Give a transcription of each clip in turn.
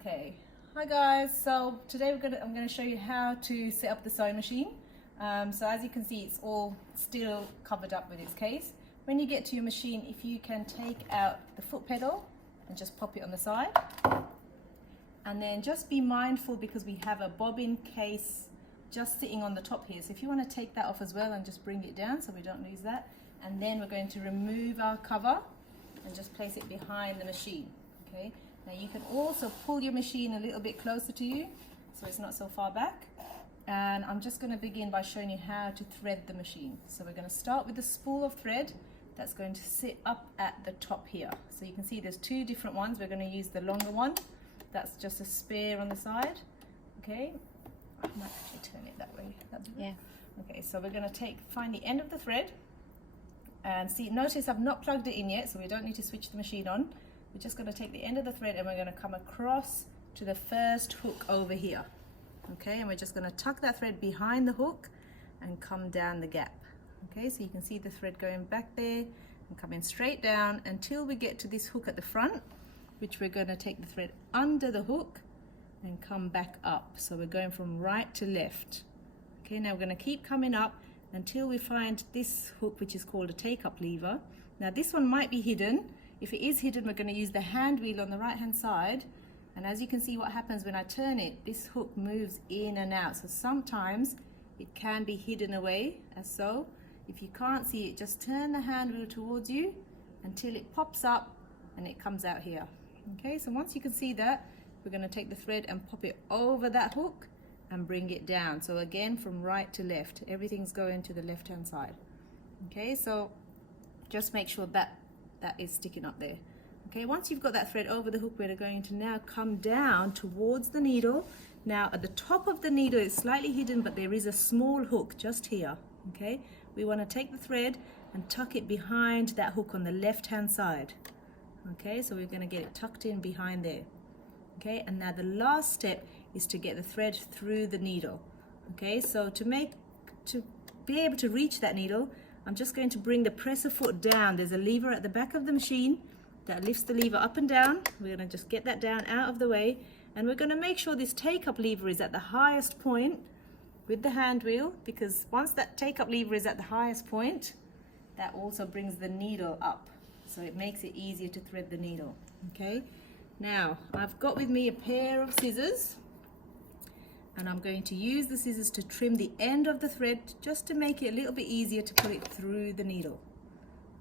Okay, hi guys. So today I'm gonna show you how to set up the sewing machine. So as you can see, it's all still covered up with its case. When you get to your machine, if you can take out the foot pedal and just pop it on the side, and then just be mindful because we have a bobbin case just sitting on the top here. So if you want to take that off as well and just bring it down so we don't lose that. And then we're going to remove our cover and just place it behind the machine. Okay. Now you can also pull your machine a little bit closer to you so it's not so far back. And I'm just going to begin by showing you how to thread the machine. So we're going to start with the spool of thread that's going to sit up at the top here. So you can see there's two different ones. We're going to use the longer one. That's just a spare on the side. Okay, I might actually turn it that way. Yeah. Okay, so we're going to find the end of the thread and see, notice I've not plugged it in yet, so we don't need to switch the machine on. We're just going to take the end of the thread and we're going to come across to the first hook over here. Okay, and we're just going to tuck that thread behind the hook and come down the gap. Okay, so you can see the thread going back there and coming straight down until we get to this hook at the front, which we're going to take the thread under the hook and come back up. So we're going from right to left. Okay, now we're going to keep coming up until we find this hook, which is called a take-up lever. Now this one might be hidden. If it is hidden, we're going to use the hand wheel on the right hand side, and as you can see what happens when I turn it, this hook moves in and out. So sometimes it can be hidden away as so. If you can't see it, just turn the hand wheel towards you until it pops up and it comes out here. Okay, so once you can see that, we're going to take the thread and pop it over that hook and bring it down. So again, from right to left, everything's going to the left hand side. Okay, so just make sure that that is sticking up there. Okay, once you've got that thread over the hook, we're going to now come down towards the needle. Now at the top of the needle it's slightly hidden, but there is a small hook just here. Okay, we want to take the thread and tuck it behind that hook on the left hand side. Okay, so we're going to get it tucked in behind there. Okay, and now the last step is to get the thread through the needle. Okay, so to be able to reach that needle, I'm just going to bring the presser foot down. There's a lever at the back of the machine that lifts the lever up and down. We're going to just get that down out of the way, and we're going to make sure this take-up lever is at the highest point with the hand wheel, because once that take-up lever is at the highest point, that also brings the needle up, so it makes it easier to thread the needle. Okay, now I've got with me a pair of scissors, and I'm going to use the scissors to trim the end of the thread just to make it a little bit easier to put it through the needle.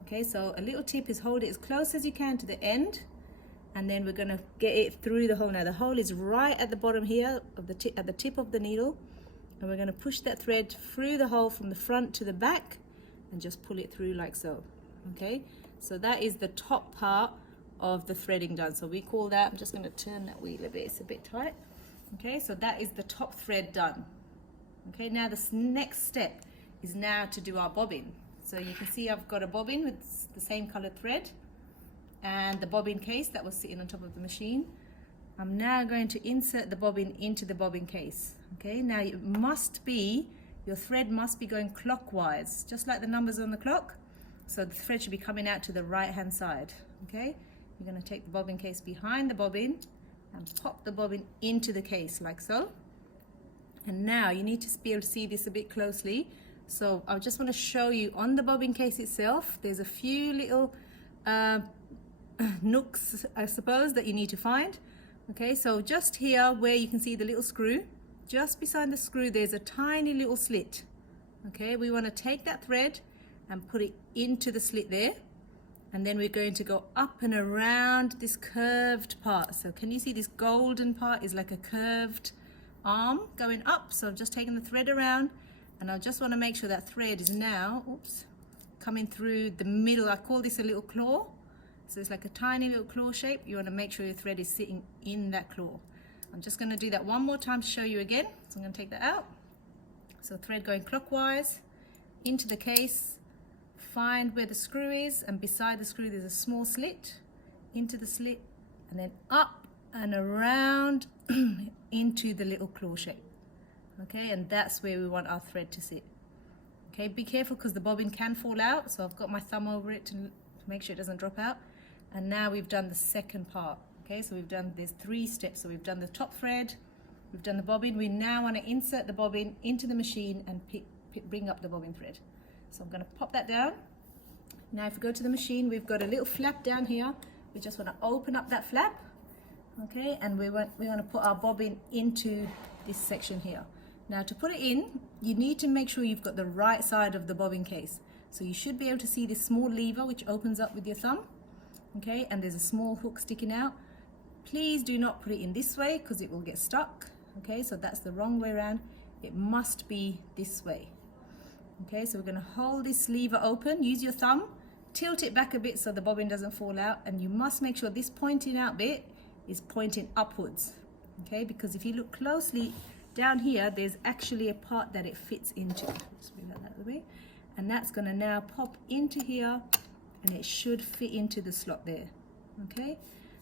Okay, so a little tip is hold it as close as you can to the end, and then we're going to get it through the hole. Now the hole is right at the bottom here of the tip, at the tip of the needle, and we're going to push that thread through the hole from the front to the back and just pull it through like so. Okay, so that is the top part of the threading done. So we call that, I'm just going to turn that wheel a bit, it's a bit tight. Okay, so that is the top thread done. Okay, now the next step is now to do our bobbin. So you can see I've got a bobbin with the same colored thread and the bobbin case that was sitting on top of the machine. I'm now going to insert the bobbin into the bobbin case. Okay, now it must be, your thread must be going clockwise, just like the numbers on the clock. So the thread should be coming out to the right hand side. Okay, you're going to take the bobbin case behind the bobbin and pop the bobbin into the case like so. And now you need to be able to see this a bit closely. So I just want to show you on the bobbin case itself, there's a few little nooks, I suppose, that you need to find. Okay, so just here where you can see the little screw, just beside the screw there's a tiny little slit. Okay, we want to take that thread and put it into the slit there. And then we're going to go up and around this curved part. So can you see this golden part is like a curved arm going up? So I'm just taking the thread around, and I just want to make sure that thread is now, oops, coming through the middle. I call this a little claw. So it's like a tiny little claw shape. You want to make sure your thread is sitting in that claw. I'm just going to do that one more time to show you again. So I'm going to take that out. So thread going clockwise into the case. Find where the screw is, and beside the screw there's a small slit, into the slit, and then up and around into the little claw shape. Okay, and that's where we want our thread to sit. Okay, be careful because the bobbin can fall out, so I've got my thumb over it to make sure it doesn't drop out. And now we've done the second part. Okay, so we've done, there's 3 steps. So we've done the top thread, we've done the bobbin. We now want to insert the bobbin into the machine and bring up the bobbin thread. So I'm going to pop that down. Now if we go to the machine, we've got a little flap down here. We just want to open up that flap, okay, and we want to put our bobbin into this section here. Now to put it in, you need to make sure you've got the right side of the bobbin case. So you should be able to see this small lever which opens up with your thumb, okay, and there's a small hook sticking out. Please do not put it in this way because it will get stuck, okay, so that's the wrong way around. It must be this way. Okay, so we're going to hold this lever open, use your thumb, tilt it back a bit so the bobbin doesn't fall out, and you must make sure this pointing out bit is pointing upwards, okay, because if you look closely down here, there's actually a part that it fits into. Let's move that out of the way, and that's going to now pop into here, and it should fit into the slot there, okay.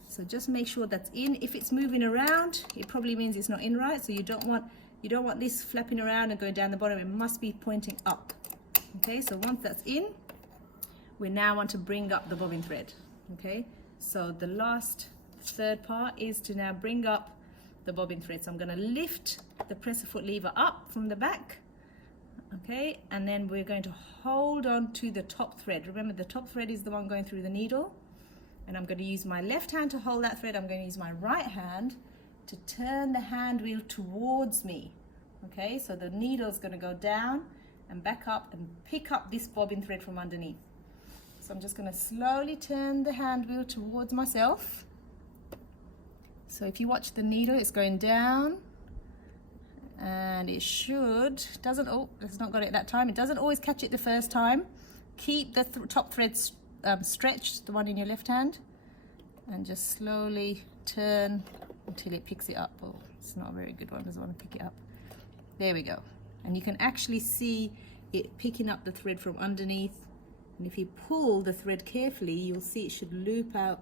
So just make sure that's in. If it's moving around, it probably means it's not in right, so you don't want this flapping around and going down the bottom. It must be pointing up, okay. So once that's in, we now want to bring up the bobbin thread, okay. So the last 3rd part is to now bring up the bobbin thread. So I'm going to lift the presser foot lever up from the back, okay, and then we're going to hold on to the top thread. Remember, the top thread is the one going through the needle, and I'm going to use my left hand to hold that thread. I'm going to use my right hand to turn the hand wheel towards me, okay. So the needle is going to go down and back up and pick up this bobbin thread from underneath. So I'm just going to slowly turn the hand wheel towards myself. So if you watch the needle, it's going down, and it should, doesn't, oh, it's not got it that time. It doesn't always catch it the first time. Keep the top thread stretched, the one in your left hand, and just slowly turn until it picks it up. Oh, it's not a very good one, doesn't want to pick it up. There we go. And you can actually see it picking up the thread from underneath. And if you pull the thread carefully, you'll see it should loop out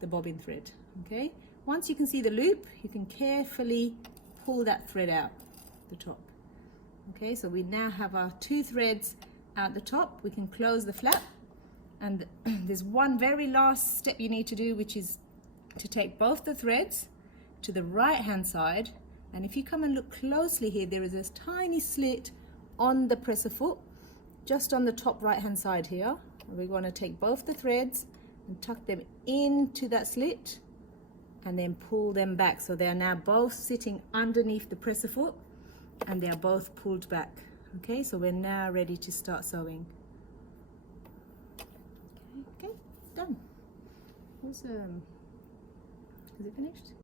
the bobbin thread, okay? Once you can see the loop, you can carefully pull that thread out the top. Okay, so we now have our 2 threads out the top. We can close the flap, and there's one very last step you need to do, which is to take both the threads to the right hand side, and if you come and look closely here, there is this tiny slit on the presser foot, just on the top right hand side here. We're going to take both the threads and tuck them into that slit and then pull them back, so they are now both sitting underneath the presser foot and they are both pulled back. Okay, so we're now ready to start sewing. Okay, done. Awesome. Is it finished?